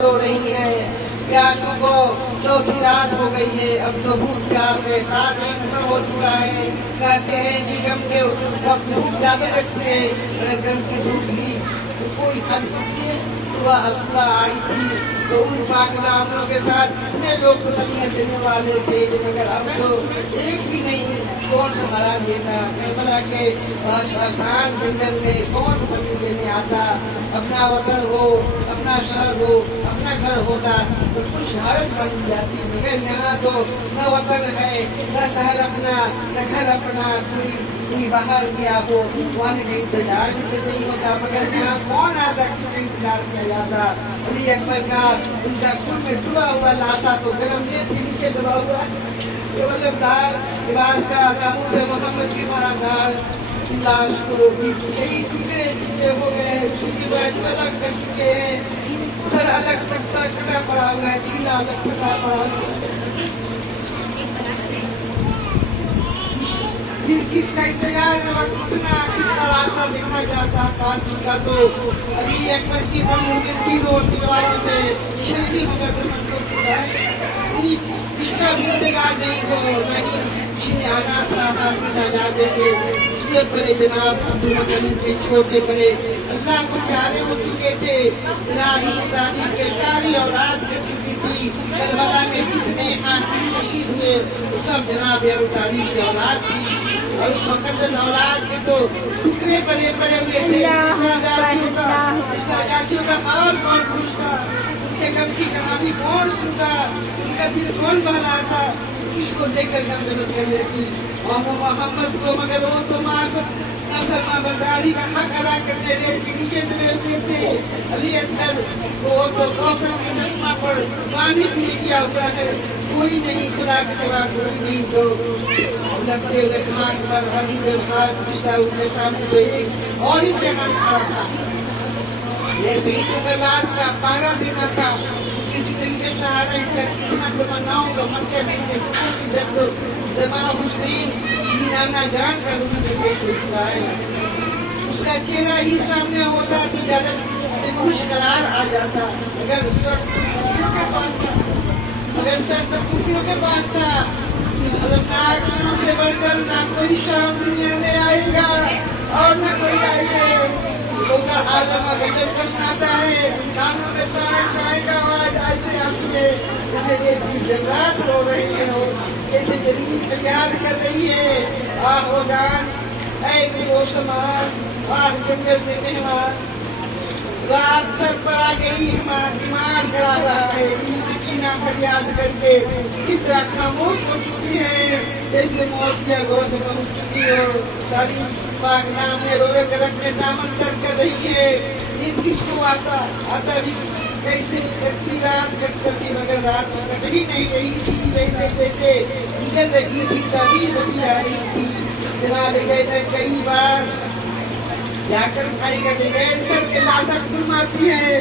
ہو رہی ہے کیا صبح چوتھی رات ہو گئی ہے اب تو بھوک پیاس سے ساتھ ایک ختم ہو چکا ہے کہتے ہیں کہ غم کے وقت بھوک زیادہ لگتی ہے اگر غم کی بھوک بھی کوئی حد ہوتی ہے صبح افسرا آئی تھی تو ان پاک دامنوں کے ساتھ کتنے لوگ تو تکلیف دینے والے تھے مگر اب تو ایک بھی نہیں کون سہارا دیتا کربلا کے شاہجہان جنگل میں کون سبھی دینے آتا اپنا وطن ہو اپنا شہر ہو اپنا گھر ہوتا تو کچھ شہرت بن جاتی مگر یہاں تو نہ وطن ہے نہ شہر اپنا نہ گھر اپنا کوئی باہر گیا ہو وہاں کا انتظار بھی نہیں ہوتا مگر یہاں کون آتا کس کا انتظار کیا جاتا علی اکبر کا ان کا خون میں ڈبا ہوا لاشا تو گرم نہیں تھی نیچے ڈبا ہوا یہ مطلب دار لباس کا ناموز محمد کی مارا دار لاش کو کئی ٹکڑے ٹکڑے ہو گئے اسی کی وجہ الگ کر چکے ہیں ادھر الگ پٹا کٹا پڑا ہوا ہے چیلا الگ پٹا پڑا ہوا ہے کس کا انتظار میں وقت اٹھنا کس کا راستہ دیکھا جاتا قاسم کا تو علی اکبر کی بم ملتی ہو تلواروں سے چھلتی مگر دشمن کو چھڑائے کس کا بھی انتظار نہیں ہو نہیں کسی نے آزاد رہا کس آزاد کے چھوٹے پڑے جناب عبدالمطلب کے چھوٹے پڑے اللہ کو پیارے ہو چکے تھے جناب ابراہیم کے ساری اولاد کر چکی تھی کربلا میں کتنے حاکم شہید ہوئے وہ سب جناب ابو طالب کی اولاد تھی اور اس وقت اولاد کے تو ٹکڑے پڑے پڑے ہوئے تھے اس آزادیوں کا ماحول کون پوچھتا ان کے غم کی کہانی کون سنتا ان کا دل کون بہلاتا کس کو دیکھ کر غم مدد کر لیتی محمد کو مگر وہ تو معاف نافرما برداری کا حق ادا کرتے رہے کے نیچے ڈرتے تھے علی اکبر وہ تو کوثر کے چشمہ پر پانی بھی کیا ہوا ہے کوئی نہیں خدا کے سوا کوئی نہیں تو لپٹے ہوئے خاک پر ابھی جب خاک پچھتا ان کے سامنے تو ایک اور ہی پیغام کھڑا تھا یہ شہیدوں کے لاش کا پہرا دینا تھا کسی طریقے سے آ رہے تھے کتنا تمناؤں کا مکہ میں کے حقوق کی جد امام حسین نانا جان کا انہوں نے پیش ہوا ہے اس کا چہرہ ہی سامنے ہوتا تو زیادہ خوش قرار آ جاتا اگر سر ٹکڑوں کے پاس تھا خطرناک شام سے بڑھ کر نہ کوئی شام دنیا میں آئے گا اور نہ کوئی آئے گا لوگوں کا عالم غضب کا سناتا ہے کانوں میں سائے کا آواز آتی آتی ہے جیسے یہ جنرات رو رہے ہو جیسے زمین پیار کر رہی ہے آہ ہو جان اے میرے سامان آہ جنگل میں مہمان رات سر پر آ گئی بیمار کرا رہا ہے سکینہ فریاد کر کے کس طرح خاموش ہو چکی ہے جیسے موت کی گود پہنچ چکی ہو ساڑی پاک نام میں روے کرک میں دامن سر کر رہی ہے یہ کس کو آتا بھی کیسے کٹتی رات کٹتی مگر رات کٹ ہی نہیں رہی تھی جیسے جیسے گزر رہی تھی تبھی بچی آ رہی تھی جناب گئے کئی بار جا کر بھائی کا بغیر سر کے لاشا فرماتی ہے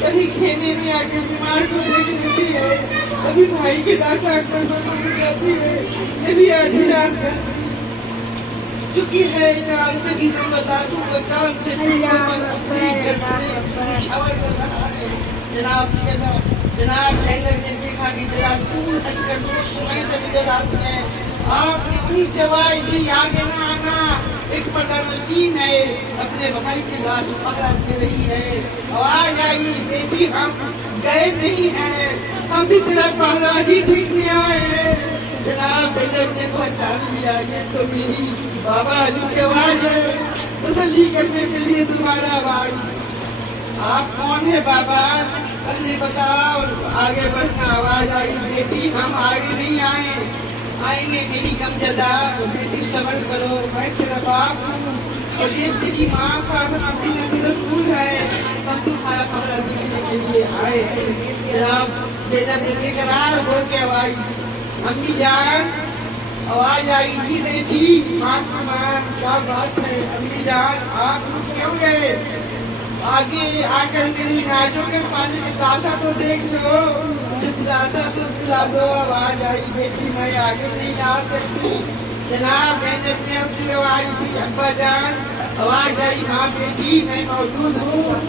کبھی خیمے میں آ کے بیمار کو دیکھ لیتی ہے کبھی بھائی کے لاشا اکبر کو مل جاتی ہے کبھی آدھی رات کر چکی ہے چال سے کی بتاؤں کو چال سے شاور کر رہا ہے جناب زینب نے دیکھا کہ ذرا دور ہٹ کر دوست سمے سے نظر آتے ہیں آپ نے اپنی جوائے دی آگے نہ آنا ایک پردہ مسکین ہے اپنے بھائی کے ساتھ پکڑ سے رہی ہے آواز آئی بیٹی ہم گئے نہیں ہیں ہم بھی تیرا پہلا ہی دیکھنے آئے ہیں جناب زینب نے پہچان لیا یہ تو میری بابا علی کی آواز ہے تسلی کرنے کے لیے دوبارہ آواز آپ کون ہے بابا اپنے بتاؤ آگے بڑھنا آواز آئی بیٹی ہم آگے نہیں آئیں گے میری کم جدا بیٹی صبر کرو میں تیرا باپ ہوں اور یہ تیری ماں فاطمہ بنت رسول ہے ہم تمہارا پکڑ دینے کے لیے آئے ہیں جناب زینب بے قرار ہو کے آواز امی جان آواز آئی جی بیٹی ماں کی ماں کیا بات ہے امی جان آپ کیوں گئے آگے آ کر میری ناچوں کے پاس لاشا تو دیکھ لو لاشا تو دلا دو آواز آئی بیٹی میں آگے نہیں آ سکتی جناب میں نے اپنی آواز دی ابا جان آواز آئی ہاں بیٹی میں موجود ہوں